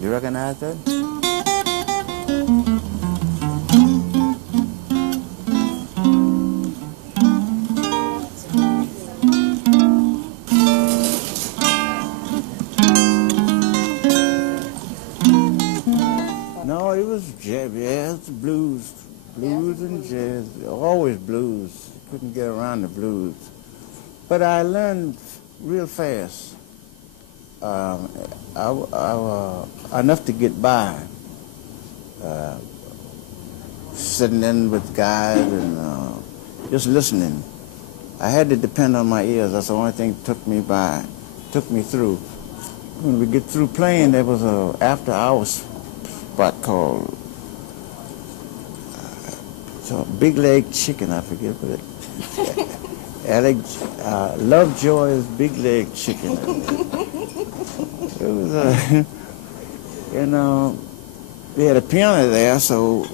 You recognize that? No, it was jazz, blues. Blues and jazz, always blues. Couldn't get around the blues. But I learned real fast. Enough to get by. Sitting in with guys and just listening. I had to depend on my ears. That's the only thing that took me through. When we get through playing, there was a after-hours spot called Big Leg Chicken. I forget what it. Lovejoy's Big Leg Chicken. It was we had a piano there, so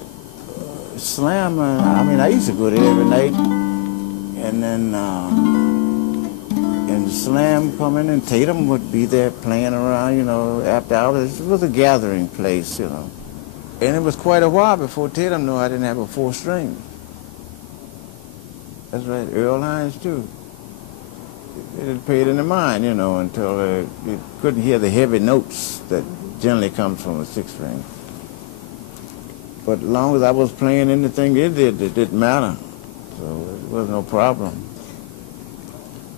Slam. I used to go there every night, and then and Slam come in, and Tatum would be there playing around, after hours. It was a gathering place, And it was quite a while before Tatum knew I didn't have a 4-string. That's right, Earl Hines too. They didn't pay it in the mind, until you couldn't hear the heavy notes that generally comes from a 6-string. But as long as I was playing anything it didn't matter. So it was no problem.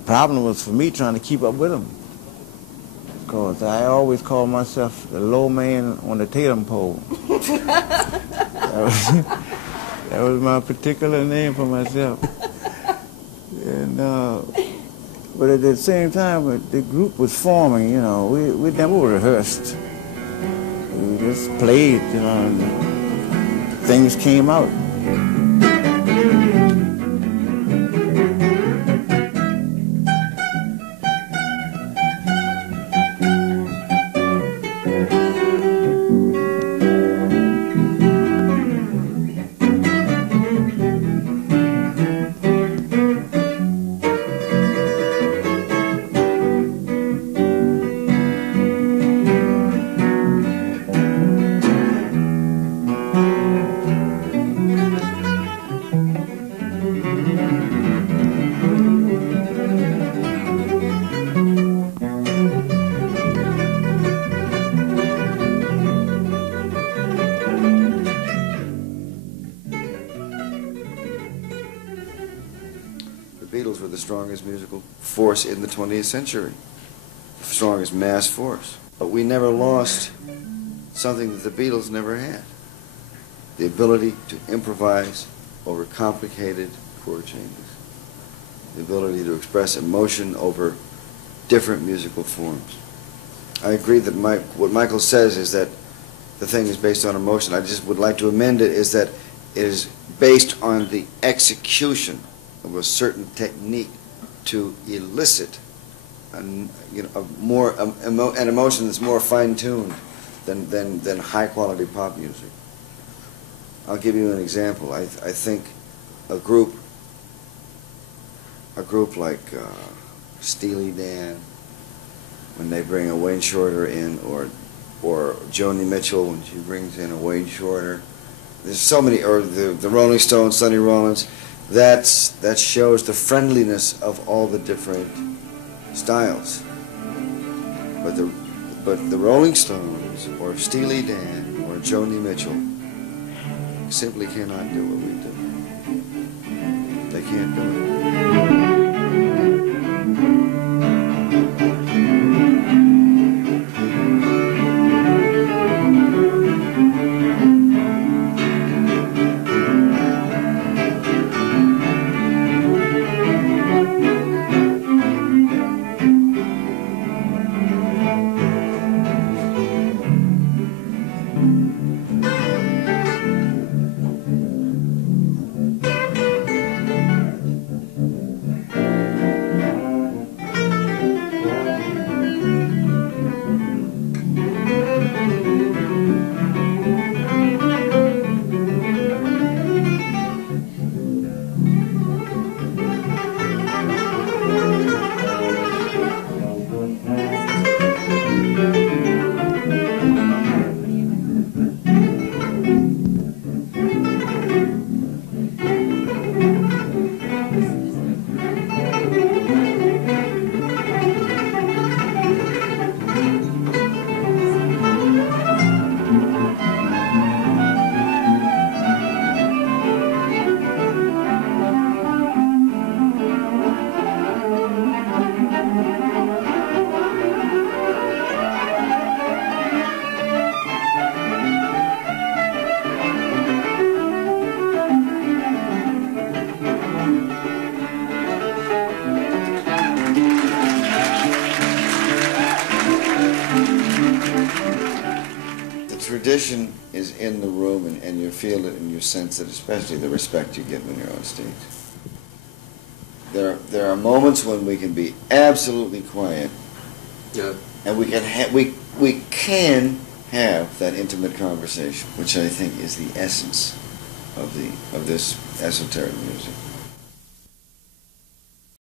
Problem was for me trying to keep up with them. Because I always called myself the low man on the Tatum pole. That was my particular name for myself. And but at the same time, the group was forming, we never rehearsed. We just played, and things came out. Strongest musical force in the 20th century, the strongest mass force. But we never lost something that the Beatles never had, the ability to improvise over complicated chord changes, the ability to express emotion over different musical forms. I agree that what Michael says is that the thing is based on emotion. I just would like to amend it is that it is based on the execution of a certain technique to elicit an emotion that's more fine-tuned than high-quality pop music. I'll give you an example. I think a group like Steely Dan, when they bring a Wayne Shorter in, or Joni Mitchell when she brings in a Wayne Shorter. There's so many, or the Rolling Stones, Sonny Rollins. That shows the friendliness of all the different styles. But the Rolling Stones, or Steely Dan, or Joni Mitchell simply cannot do what we do. They can't do it. tradition is in the room, and you feel it and you sense it, especially the respect you get when you're on stage. There are moments when we can be absolutely quiet, Yeah. and we can have that intimate conversation, which I think is the essence of this esoteric music.